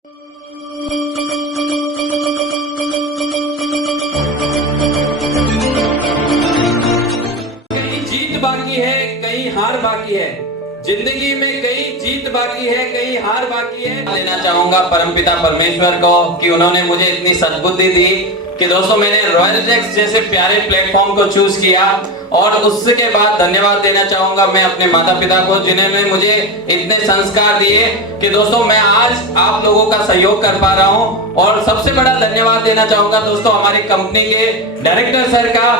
कहीं जीत बाकी है, कहीं हार बाकी है। जिंदगी में कहीं जीत बाकी है, कहीं हार बाकी है। लेना चाहूंगा परमपिता परमेश्वर को कि उन्होंने मुझे इतनी सद्बुद्धि दी कि दोस्तों मैंने रॉयल जैक्स जैसे प्यारे प्लेटफॉर्म को चूज किया। और उसके बाद धन्यवाद देना चाहूंगा मैं अपने माता पिता को, जिन्होंने मुझे इतने संस्कार दिए कि दोस्तों मैं आज आप लोगों का सहयोग कर पा रहा हूं। और सबसे बड़ा धन्यवाद देना चाहूंगा दोस्तों हमारी कंपनी के डायरेक्टर सर का।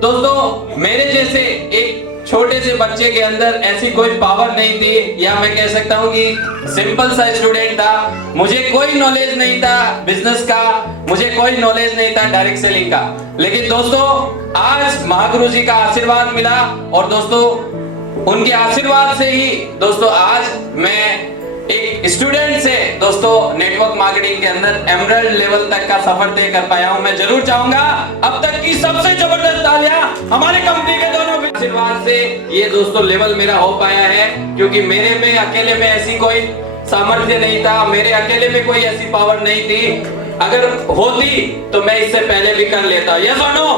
दोस्तों मेरे जैसे एक छोटे से बच्चे के अंदर ऐसी कोई पावर नहीं थी, या मैं कह सकता हूँ कि सिंपल सा स्टूडेंट था। मुझे कोई नॉलेज नहीं था बिजनेस का, मुझे कोई नॉलेज नहीं था डायरेक्ट सेलिंग का। लेकिन दोस्तों आज महागुरु जी का आशीर्वाद मिला, और दोस्तों उनके आशीर्वाद से ही दोस्तों आज मैं एक स्टूडेंट से दोस्तों नेटवर्क मार्केटिंग के अंदर एमरल्ड लेवल तक का सफर तय कर पाया हूं। मैं जरूर चाहूंगा अब तक की सबसे जबरदस्त तालियां हमारे कंपनी के दोनों आशीर्वाद से ये दोस्तों लेवल मेरा हो पाया है, क्योंकि मेरे में अकेले में ऐसी कोई सामर्थ्य नहीं था, मेरे अकेले में कोई ऐसी पावर नहीं थी। अगर होती तो मैं इससे पहले भी कर लेता, यस और नो।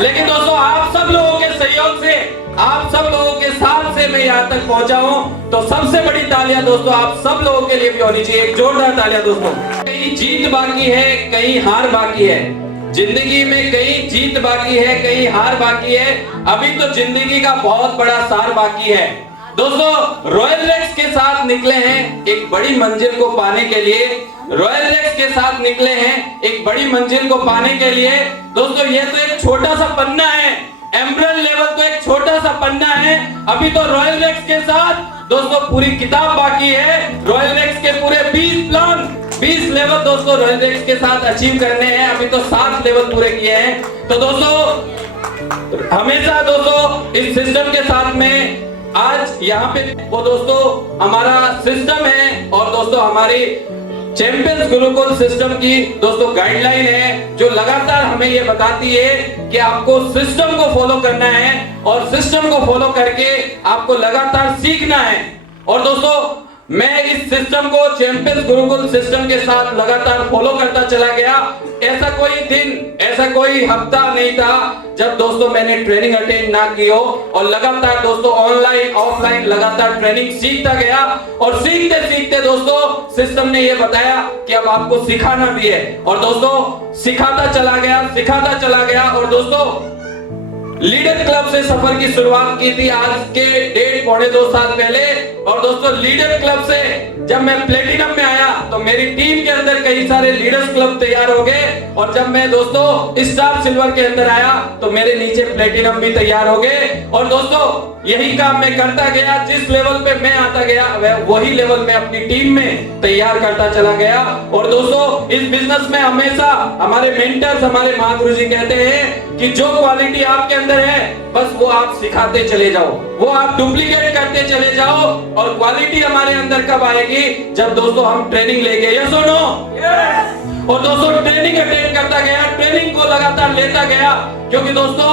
लेकिन दोस्तों आप सब लोगों के सहयोग से, आप सब लोगों के साथ से मैं यहाँ तक पहुंचा हूँ। तो सबसे बड़ी तालियां दोस्तों आप सब लोगों के लिए भी होनी चाहिए, एक जोरदार तालियां दोस्तों। कहीं जीत बाकी है, कहीं हार बाकी है। जिंदगी में कहीं जीत बाकी है, कहीं हार बाकी है। अभी तो जिंदगी का बहुत बड़ा सार बाकी है। दोस्तों रॉयल जैक्स के साथ निकले हैं एक बड़ी मंजिल को पाने के लिए। रॉयल जैक्स के साथ निकले हैं एक बड़ी मंजिल को पाने के लिए। दोस्तों ये तो एक छोटा सा पन्ना है, एमरल्ड लेवल तो एक छोटा सा पन्ना है। अभी तो रॉयल जैक्स के साथ दोस्तों पूरी किताब बाकी है। रॉयल जैक्स के पूरे 20 प्लान, 20 लेवल दोस्तों रॉयल जैक्स के साथ अचीव करने हैं। अभी तो 7 लेवल पूरे किए हैं। तो दोस्तों हमेशा दोस्तों इस सिस्टम के साथ में आज यहाँ पे वो दोस्तों हमारा सिस्टम है, और दोस्तों हमारी चैंपियंस गुरुकुल सिस्टम की दोस्तों गाइडलाइन है, जो लगातार हमें ये बताती है कि आपको सिस्टम को फॉलो करना है, और सिस्टम को फॉलो करके आपको लगातार सीखना है। और दोस्तों मैं इस सिस्टम को, चैंपियंस गुरुकुल सिस्टम के साथ लगातार फॉलो करता चला गया। ऐसा कोई दिन, ऐसा कोई हफ्ता नहीं था जब दोस्तों मैंने ट्रेनिंग अटेंड ना की हो। और लगातार दोस्तों ऑनलाइन ऑफलाइन लगातार ट्रेनिंग सीखता गया, और सीखते सीखते दोस्तों सिस्टम ने ये बताया कि अब आपको सिखाना भी है। और दोस्तों सिखाता चला गया, सिखाता चला गया। और दोस्तों लीडर क्लब से सफर की शुरुआत की थी आज के 1.5-2 साल पहले। और दोस्तों लीडर क्लब से जब मैं प्लेटिनम में आया तो मेरी टीम के अंदर कई सारे लीडर्स क्लब तैयार हो गए, और जब मैं दोस्तों स्टार सिल्वर के अंदर आया तो मेरे नीचे प्लेटिनम भी तैयार हो गए। और दोस्तों यही काम मैं करता गया, जिस लेवल पे मैं आता गया वही लेवल में अपनी टीम में तैयार करता चला गया। और दोस्तों इस बिजनेस में हमेशा हमारे मेंटर्स, हमारे महागुरु जी कहते हैं कि जो क्वालिटी आपके अंदर है बस वो आप सिखाते चले जाओ, वो आप डुप्लीकेट करते चले जाओ। और क्वालिटी हमारे अंदर कब आएगी? जब दोस्तों हम ट्रेनिंग लेंगे, यस और नो। और दोस्तों ट्रेनिंग अटेंड करता गया, ट्रेनिंग को लगातार लेता गया, क्योंकि दोस्तों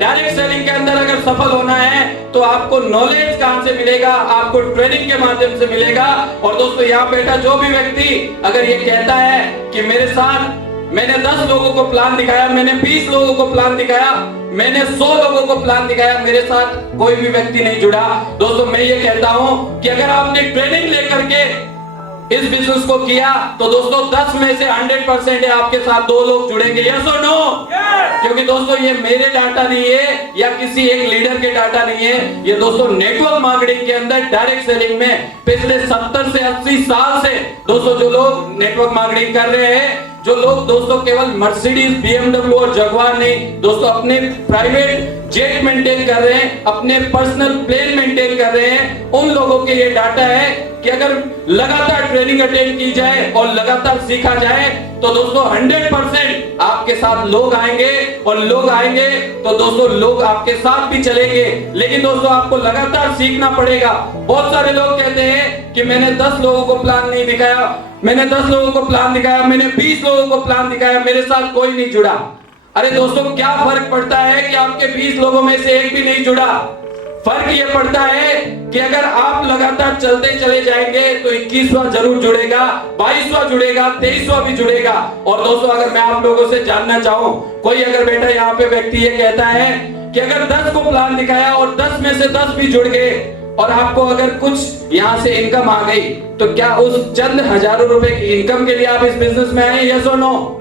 डायरेक्ट सेलिंग के अंदर अगर सफल होना है तो आपको नॉलेज कहां से मिलेगा? आपको ट्रेनिंग के माध्यम से मिलेगा। और दोस्तों यहाँ बैठा जो भी व्यक्ति अगर ये कहता है कि मेरे साथ मैंने 10 लोगों को प्लान दिखाया, मैंने 20 लोगों को प्लान दिखाया, मैंने 100 लोगों को प्लान दिखाया, मेरे साथ कोई भी व्यक्ति नहीं जुड़ा। दोस्तों मैं ये कहता हूं कि अगर आपने ट्रेनिंग लेकर के इस बिजनेस को किया तो दोस्तों 10 में से 100% है आपके साथ 2 लोग जुड़ेंगे, यस और नो। क्योंकि दोस्तों ये मेरे डाटा नहीं है या किसी एक लीडर के डाटा नहीं है, ये दोस्तों नेटवर्क मार्केटिंग के अंदर डायरेक्ट सेलिंग में पिछले 70 से 80 साल से दोस्तों जो लोग नेटवर्क मार्केटिंग कर रहे हैं, जो लोग दोस्तों केवल मर्सिडीज, बीएमडब्ल्यू और जगुआर नहीं दोस्तों अपने प्राइवेट जेट मेंटेन कर रहे हैं, अपने पर्सनल प्लेन मेंटेन कर रहे हैं, उन लोगों के लिए डाटा है कि अगर लगातार ट्रेनिंग अटेंड की जाए और लगातार सीखा जाए तो दोस्तों 100% आपके साथ लोग आएंगे, और लोग आएंगे तो दोस्तों लोग आपके साथ भी चलेंगे। लेकिन दोस्तों आपको लगातार सीखना पड़ेगा। बहुत सारे लोग कहते हैं कि मैंने 10 लोगों को प्लान नहीं दिखाया, मैंने 10 लोगों को प्लान दिखाया, मैंने 20 लोगों को प्लान दिखाया, मेरे साथ कोई नहीं जुड़ा। अरे दोस्तों क्या फर्क पड़ता है कि आपके 20 लोगों में से एक भी नहीं जुड़ा? फर्क ये पड़ता है कि अगर आप लगातार चलते चले जाएंगे तो 21वां जरूर जुड़ेगा, 22वां जुड़ेगा, 23वां भी जुड़ेगा। और दोस्तों अगर मैं आप लोगों से जानना चाहूं, कोई अगर बेटा यहाँ पे व्यक्ति ये कहता है कि अगर 10 को प्लान दिखाया और 10 में से 10 भी जुड़ गए और आपको अगर कुछ यहाँ से इनकम आ गई, तो क्या उस चंद हजारों रुपए की इनकम के लिए आप इस बिजनेस में आए? यस और नो?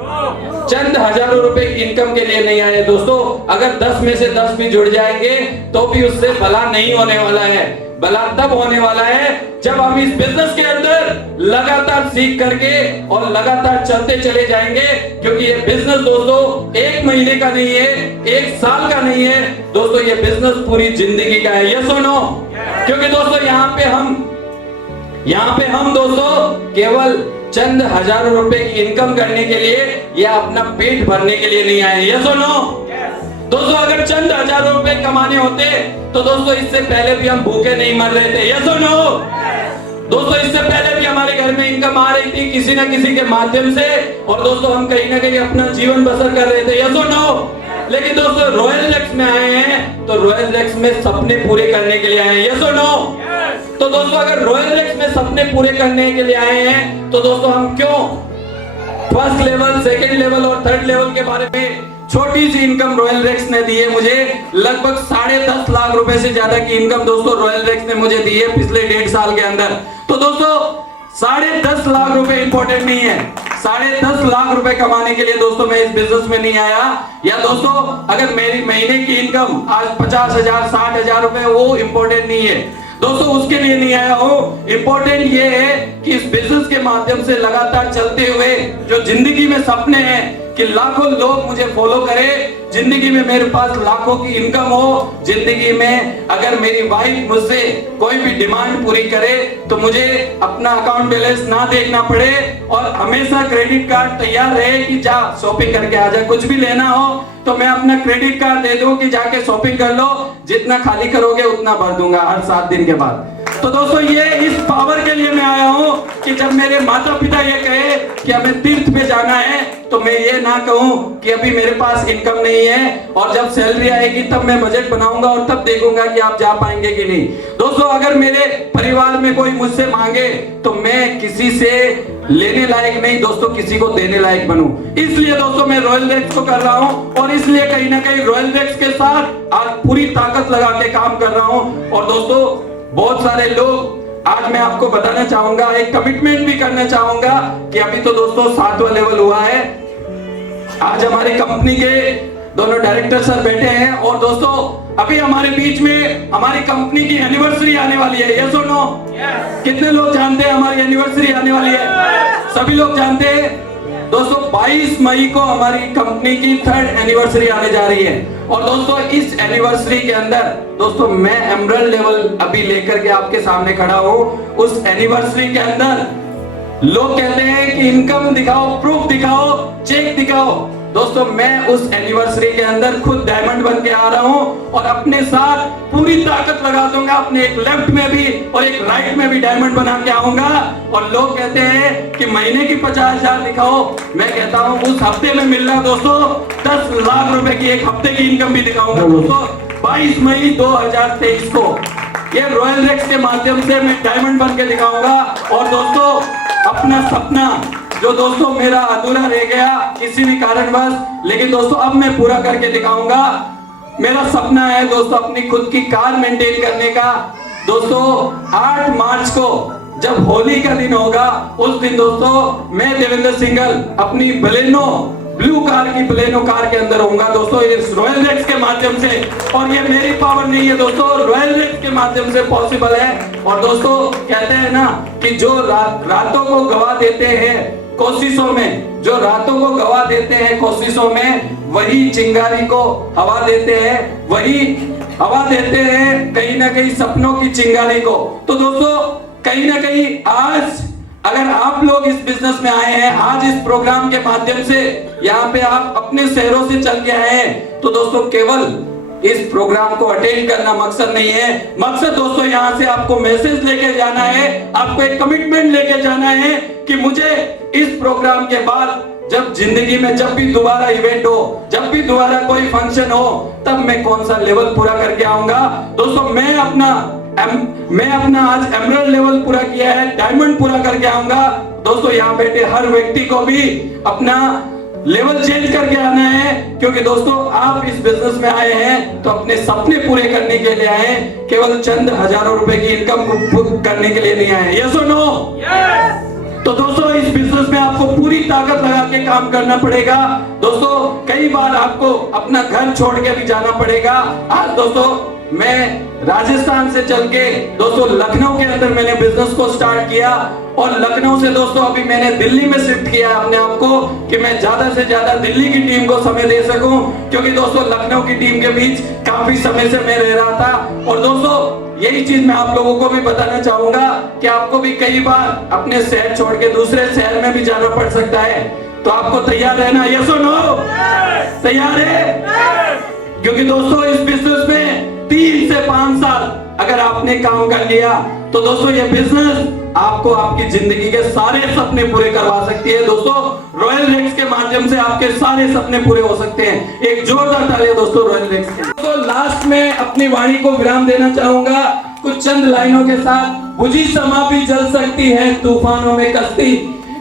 चंद हजारों रुपए की इनकम के लिए नहीं आए दोस्तों। अगर 10 में से 10 भी जुड़ जाएंगे तो भी उससे भला नहीं होने वाला है। भला तब होने वाला है जब हम इस बिजनेस के अंदर लगातार सीख करके और लगातार चलते चले जाएंगे, क्योंकि ये बिजनेस दोस्तों 1 महीने का नहीं है, 1 साल का नहीं है दोस्तों, ये बिजनेस पूरी जिंदगी का है। यस और नो? क्योंकि दोस्तों यहाँ पे हम दोस्तों केवल चंद हजारों रुपए की इनकम करने के लिए या अपना पेट भरने के लिए नहीं आए। यस और नो? दोस्तों अगर चंद हजारों रुपए कमाने होते तो दोस्तों इससे पहले भी हम भूखे नहीं मर रहे थे। यस और नो? दोस्तों इससे पहले भी हमारे घर में इनकम आ रही थी किसी न किसी के माध्यम से, और दोस्तों हम कहीं ना कहीं अपना जीवन बसर कर रहे थे। यस और नो? लेकिन दोस्तों रॉयल एक्स में आए हैं तो रॉयल एक्स में सपने पूरे करने के लिए आए हैं। यस और नो? तो दोस्तों अगर रॉयल एक्स में सपने पूरे करने के लिए आए हैं तो दोस्तों हम क्यों फर्स्ट लेवल, सेकंड लेवल और थर्ड लेवल के बारे में छोटी सी इनकम रॉयल रेक्स ने दी है मुझे। लगभग 10.5 लाख रुपए से ज्यादा की इनकम दोस्तों रॉयल रेक्स ने मुझे दी है पिछले 1.5 साल के अंदर। तो दोस्तों 10.5 लाख रुपए इंपॉर्टेंट नहीं है। 10.5 लाख रुपए कमाने के लिए दोस्तों मैं इस बिजनेस में नहीं आया। या दोस्तों अगर मेरी महीने की इनकम आज 50,000 60,000 रुपए, वो इंपॉर्टेंट नहीं है दोस्तों, उसके लिए नहीं आया हूं। इंपॉर्टेंट ये है कि इस बिजनेस के माध्यम से लगातार चलते हुए जो जिंदगी में सपने हैं कि लाखों लोग मुझे फॉलो करें, जिंदगी में मेरे पास लाखों की इनकम हो, जिंदगी में अगर मेरी वाइफ मुझसे कोई भी डिमांड पूरी करे तो मुझे अपना अकाउंट बैलेंस ना देखना पड़े और हमेशा क्रेडिट कार्ड तैयार रहे कि जा शॉपिंग करके आ जा। कुछ भी लेना हो तो मैं अपना क्रेडिट कार्ड दे दूं कि जाके शॉपिंग कर लो, जितना खाली करोगे उतना भर दूंगा हर 7 दिन के बाद। तो दोस्तों ये इस पावर के लिए मैं आया हूं कि जब मेरे माता पिता ये कहे कि हमें तीर्थ पे जाना है तो मैं ये ना कहूं कि अभी मेरे पास इनकम नहीं है और जब सैलरी आएगी तब मैं बजट बनाऊंगा और तब देखूंगा कि आप जा पाएंगे कि नहीं। दोस्तों अगर मेरे परिवार में कोई मुझसे मांगे तो मैं किसी से लेने लायक नहीं दोस्तों, किसी को देने लायक बनूं। इसलिए दोस्तों मैं रॉयल रेक्स को कर रहा हूं और इसलिए कहीं ना कहीं रॉयल रेक्स के साथ आज पूरी ताकत लगा के काम कर रहा हूं। और दोस्तों बहुत सारे लोग, आज मैं आपको बताना चाहूंगा, एक कमिटमेंट भी करना चाहूंगा कि अभी तो दोस्तों 7वां लेवल हुआ है। आज हमारी कंपनी के दोनों डायरेक्टर सर बैठे हैं और दोस्तों अभी हमारे बीच में हमारी कंपनी की एनिवर्सरी आने वाली है। यस और नो? कितने लोग जानते हैं हमारी एनिवर्सरी आने वाली है? सभी लोग जानते हैं दोस्तों 22 मई को हमारी कंपनी की 3rd एनिवर्सरी आने जा रही है। और दोस्तों इस एनिवर्सरी के अंदर दोस्तों मैं एमरल्ड लेवल अभी लेकर के आपके सामने खड़ा हूं। उस एनिवर्सरी के अंदर लोग कहते हैं कि इनकम दिखाओ, प्रूफ दिखाओ, चेक दिखाओ। दोस्तों मैं उस एनिवर्सरी के अंदर खुद डायमंड बन के आ रहा हूं और अपने साथ पूरी ताकत लगा दूंगा, अपने एक लेफ्ट में भी और एक राइट में भी डायमंड बना के आऊंगा। और लोग कहते हैं कि महीने की 50,000 दिखाओ, मैं कहता हूं उस हफ्ते में मिल रहा दोस्तों 10 लाख रुपए की एक हफ्ते की इनकम भी दिखाऊंगा दोस्तों 22 मई 2023 को। ये रॉयल रेक्स के माध्यम से मैं डायमंड बन के दिखाऊंगा। और दोस्तों अपना सपना जो दोस्तों मेरा अधूरा रह गया किसी भी कारणवश, लेकिन दोस्तों अब मैं पूरा करके दिखाऊंगा। मेरा सपना है दोस्तों अपनी खुद की कार मेंटेन करने का। दोस्तों 8 मार्च को जब होली का दिन होगा उस दिन दोस्तों मैं देवेंद्र सिंघल अपनी बलेनो ब्लू कार की बलेनो कार के अंदर होऊंगा दोस्तों इस रॉयल रेक्स के माध्यम से। और ये मेरी पावर नहीं है दोस्तों, रॉयल रेक्स के माध्यम से पॉसिबल है। और दोस्तों कहते हैं ना कि जो रातों को गवा देते हैं कोशिशों में, जो रातों को गवा देते हैं कोशिशों में, वही चिंगारी को हवा देते हैं, वही हवा देते हैं कहीं ना कहीं सपनों की चिंगारी को। तो दोस्तों कहीं ना कहीं आज अगर आप लोग इस बिजनेस में आए हैं, आज इस प्रोग्राम के माध्यम से यहाँ पे आप अपने शहरों से चल के आए हैं, तो दोस्तों केवल इस प्रोग्राम को अटेंड करना मकसद नहीं है। मकसद दोस्तों यहाँ से आपको मैसेज लेके जाना है, आपको एक कमिटमेंट लेके जाना है कि मुझे इस प्रोग्राम के बाद जब जिंदगी में जब भी दोबारा इवेंट हो, जब भी दोबारा कोई फंक्शन हो, तब मैं कौन सा लेवल पूरा करके आऊंगा। दोस्तों मैं अपना आज एमरल्ड लेवल पूरा किया है, डायमंड पूरा करके आऊंगा। दोस्तों यहाँ बैठे हर व्यक्ति को भी अपना लेवल चेंज करके आना है, क्योंकि दोस्तों आप इस बिजनेस में आए हैं तो अपने सपने पूरे करने के लिए आए, केवल चंद हजारों रुपए की इनकम करने के लिए नहीं आए। यस और नो? यस। तो दोस्तों इस बिजनेस में आपको पूरी ताकत लगा के काम करना पड़ेगा। दोस्तों कई बार आपको अपना घर छोड़ के भी जाना पड़ेगा। आज दोस्तों मैं राजस्थान से चल के दोस्तों लखनऊ के अंदर मैंने बिजनेस को स्टार्ट किया, और लखनऊ से दोस्तों अभी मैंने दिल्ली में शिफ्ट किया अपने आप को कि मैं ज्यादा से ज्यादा दिल्ली की टीम को समय दे सकूं, क्योंकि दोस्तों लखनऊ की टीम के बीच काफी समय से मैं रह रहा था। और दोस्तों यही चीज मैं आप लोगों को भी बताना चाहूंगा कि आपको भी कई बार अपने शहर छोड़ के दूसरे शहर में भी जाना पड़ सकता है, तो आपको तैयार रहना। यस और नो? तैयार है? क्योंकि दोस्तों इस बिजनेस में 3 से 5 साल अगर आपने काम कर लिया तो दोस्तों ये बिजनेस आपको आपकी जिंदगी के सारे सपने पूरे करवा सकती है। दोस्तों रॉयल रेक्स के माध्यम से आपके सारे सपने पूरे हो सकते हैं। एक जोरदार तालियां दोस्तों रॉयल रेक्स के लिए। तो लास्ट में अपनी वाणी को विराम देना चाहूंगा कुछ चंद लाइनों के साथ। बुझी समा भी जल सकती है, तूफानों में कश्ती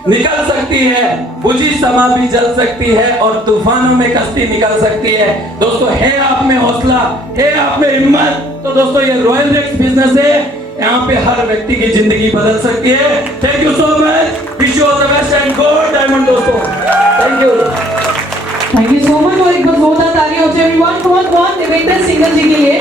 निकल सकती है। बुझी समा भी जल सकती है और तूफानों में कश्ती निकल सकती है। दोस्तों है आप में हौसला, है आप में हिम्मत, तो दोस्तों ये रॉयल रेक्स बिजनेस है, यहाँ पे हर व्यक्ति की जिंदगी बदल सकती है। Thank you so much, wish you all the best and God diamond दोस्तों। Thank you so much. और एक बार जोरदार तालियां हो जाए एवरीवन। कौन देवेंद्र सिंह जी के लिए।